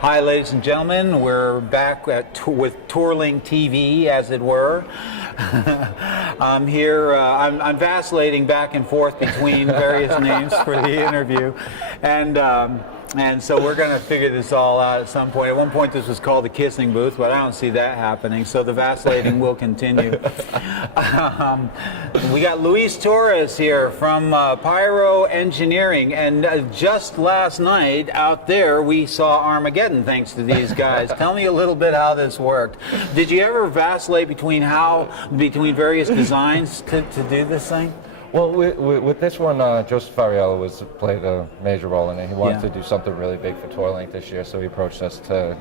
Hi, ladies and gentlemen. We're back with Tourling TV, as it were. I'm here. I'm vacillating back and forth between various names for the interview, and so we're going to figure this all out at some point. At one point, this was called the kissing booth, but I don't see that happening. So the vacillating will continue. We got Luis Torres here from Pyro Engineering, and just last night out there we saw Armageddon thanks to these guys. Tell me a little bit how this worked. Did you ever vacillate between various designs to do this thing? Well, with this one, Joseph Fariello played a major role in it. He wanted to do something really big for Tourlink this year, so he approached us to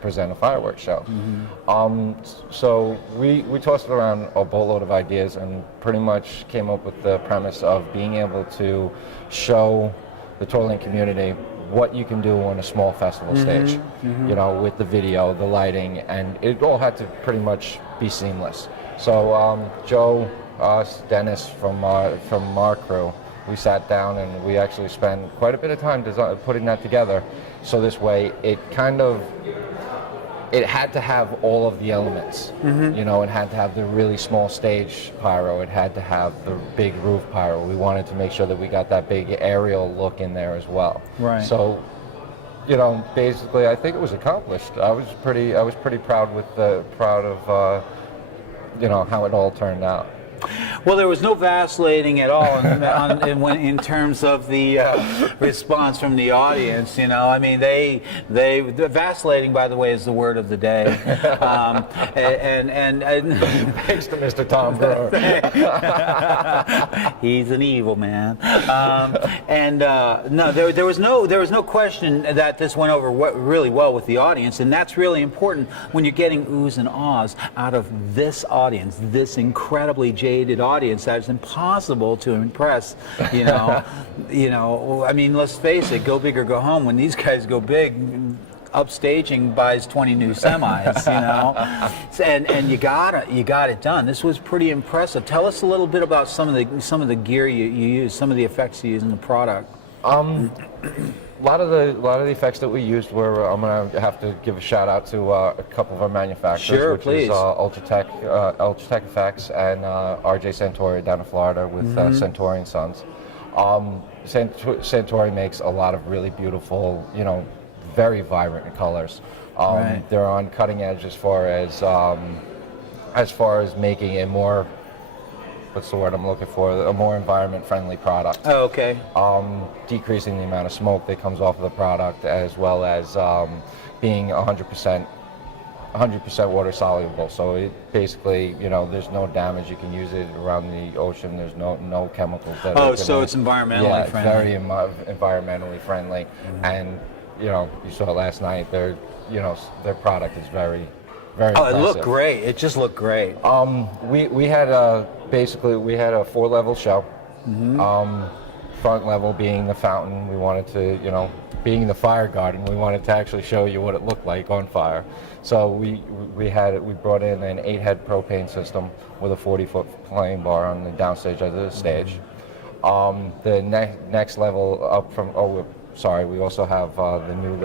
present a fireworks show. So we tossed around a boatload of ideas and pretty much came up with the premise of being able to show the Tourlink community what you can do on a small festival stage, with the video, the lighting, and it all had to pretty much be seamless. So Joe, us, Dennis from our crew, we sat down and we actually spent quite a bit of time putting that together. So this way, it had to have all of the elements. It had to have the really small stage pyro. It had to have the big roof pyro. We wanted to make sure that we got that big aerial look in there as well. Right. So, basically, I think it was accomplished. I was pretty proud of how it all turned out. Well, there was no vacillating at all in terms of the response from the audience. I mean, they vacillating, by the way, is the word of the day. And Thanks to Mr. Tom Brewer. He's an evil man. No, there was no question that this went over really well with the audience, and that's really important when you're getting oohs and ahs out of this audience, this incredibly jaded audience that is impossible to impress. I mean, let's face it, go big or go home. When these guys go big, upstaging buys 20 new semis, and you got it done. This was pretty impressive. Tell us a little bit about some of the gear you use, some of the effects you use in the product. A lot of the effects that we used were, I'm going to have to give a shout out to a couple of our manufacturers, which please. is Ultratech Effects and RJ Santori down in Florida with Santori and Sons. Santori makes a lot of really beautiful, very vibrant colors. Right. They're on cutting edge as far as making a more, what's the word I'm looking for, a more environment-friendly product. Oh, okay. Decreasing the amount of smoke that comes off of the product, as well as being 100% water soluble. So it basically, there's no damage. You can use it around the ocean. There's no chemicals that. So it's environmentally friendly. Very environmentally friendly. And you saw it last night. Their product is very. Very impressive. It looked great. It just looked great. We had a 4-level show. Front level being the fountain. We wanted to, being the fire garden, we wanted to actually show you what it looked like on fire. So we brought in an 8-head propane system with a 40-foot flame bar on the downstage of the stage. The next level up from, we also have the new